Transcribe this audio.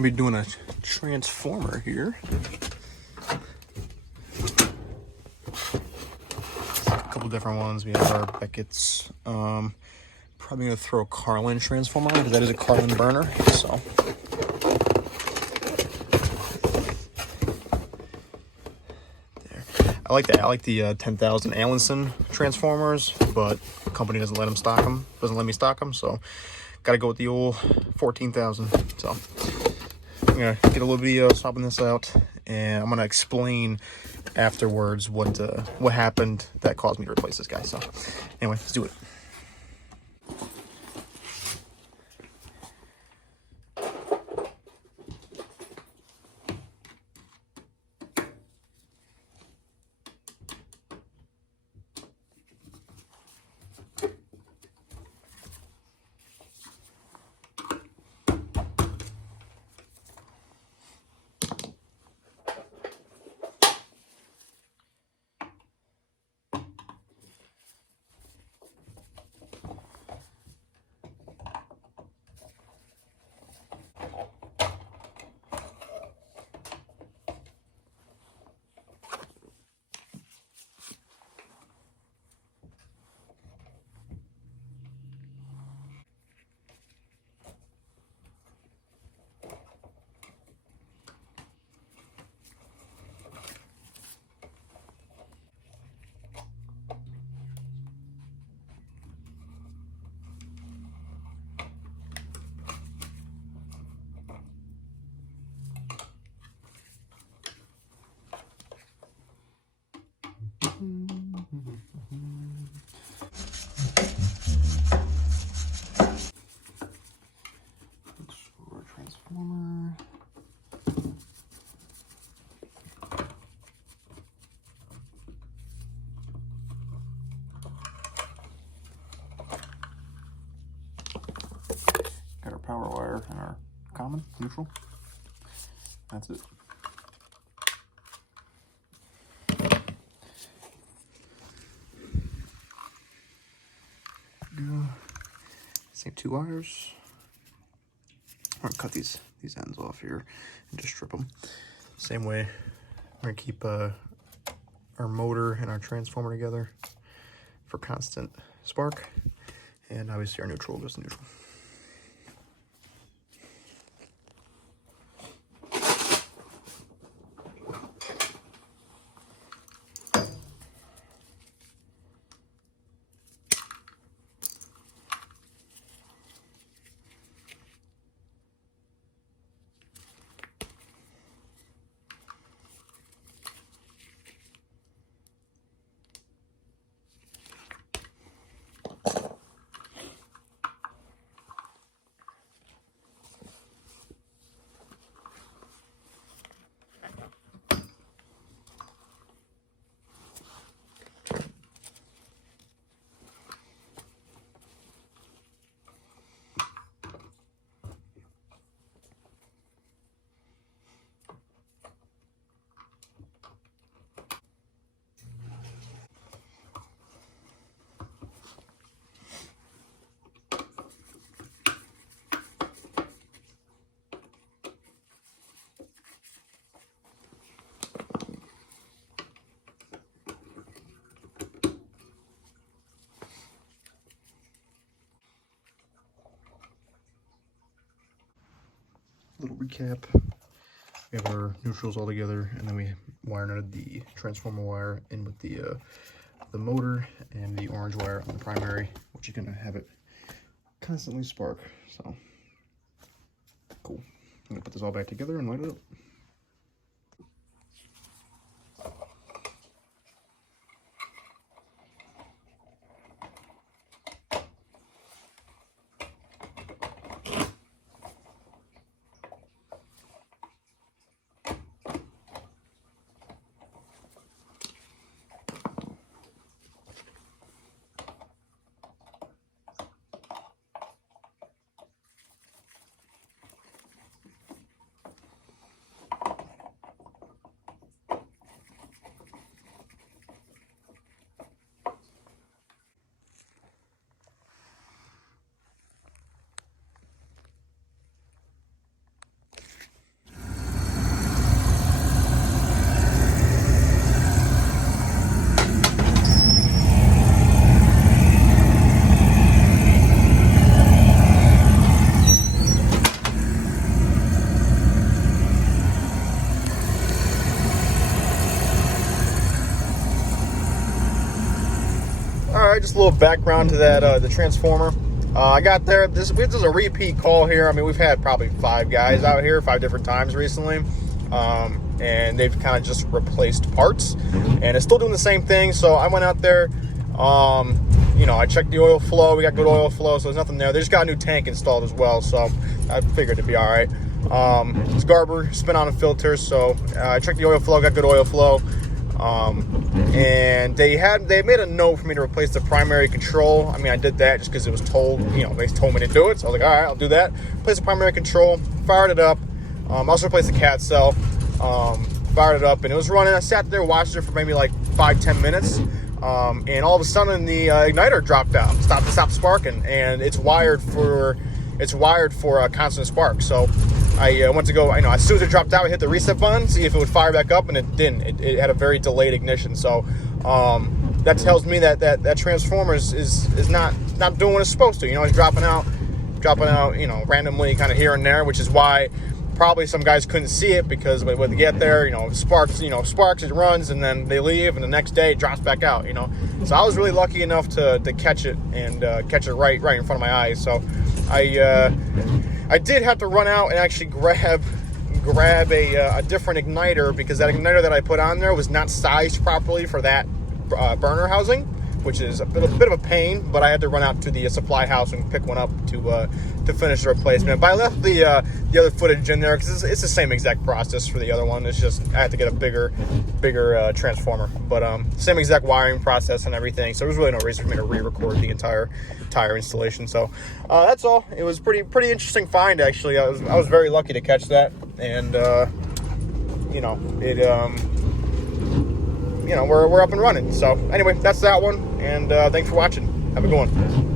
gonna be doing a transformer here. A couple different ones. We have our Beckett's. Probably gonna throw a Carlin transformer on because that is a Carlin burner. So. I like that. I like the 10,000 Allenson transformers, but the company doesn't let them stock them. Doesn't let me stock them, so got to go with the old 14,000. So I'm gonna get a little video swapping this out, and I'm gonna explain afterwards what happened that caused me to replace this guy. So anyway, let's do it. Transformer. Got our power wire and our common, neutral. That's it. Same two wires. I'm gonna cut these ends off here and just strip them. Same way, we're gonna keep our motor and our transformer together for constant spark, and obviously our neutral goes to neutral. Little recap. We have our neutrals all together, and then we wire nutted the transformer wire in with the motor and the orange wire on the primary, which is gonna have it constantly spark. So cool. I'm gonna put this all back together and light it up. right, just a little background to that, the transformer. I got there. This is a repeat call here. I mean, we've had probably 5 guys out here 5 different times recently. And they've kind of just replaced parts, and it's still doing the same thing. So I went out there, you know, I checked the oil flow. We got good oil flow, so there's nothing there. They just got a new tank installed as well, so I figured it'd be all right. It's Garber spin-on and filters, so I checked the oil flow, got good oil flow. And they made a note for me to replace the primary control. I mean, I did that just because it was told, you know, they told me to do it. So I was like, all right, I'll do that. Replace the primary control, fired it up. Also replaced the cat cell, fired it up, and it was running. I sat there, watched it for maybe like 5-10 minutes. And all of a sudden the igniter dropped out, stopped sparking, and it's wired for a constant spark. So I went to go, as soon as it dropped out, I hit the reset button, see if it would fire back up, and it didn't. It had a very delayed ignition. So that tells me that transformer is not doing what it's supposed to. You know, it's dropping out, you know, randomly kind of here and there, which is why probably some guys couldn't see it, because when they get there, you know, sparks, it runs, and then they leave, and the next day it drops back out, you know. So I was really lucky enough to catch it, and catch it right in front of my eyes. So I did have to run out and actually grab a different igniter, because that igniter that I put on there was not sized properly for that burner housing, which is a bit of a pain. But I had to run out to the supply house and pick one up to finish the replacement. But I left the other footage in there because it's the same exact process for the other one. It's just I had to get a bigger transformer, but same exact wiring process and everything. So there was really no reason for me to re-record the entire installation. So that's all. It was pretty interesting find, actually. I was very lucky to catch that, and you know, it you know, we're up and running. So anyway, that's that one, and thanks for watching. Have a good one.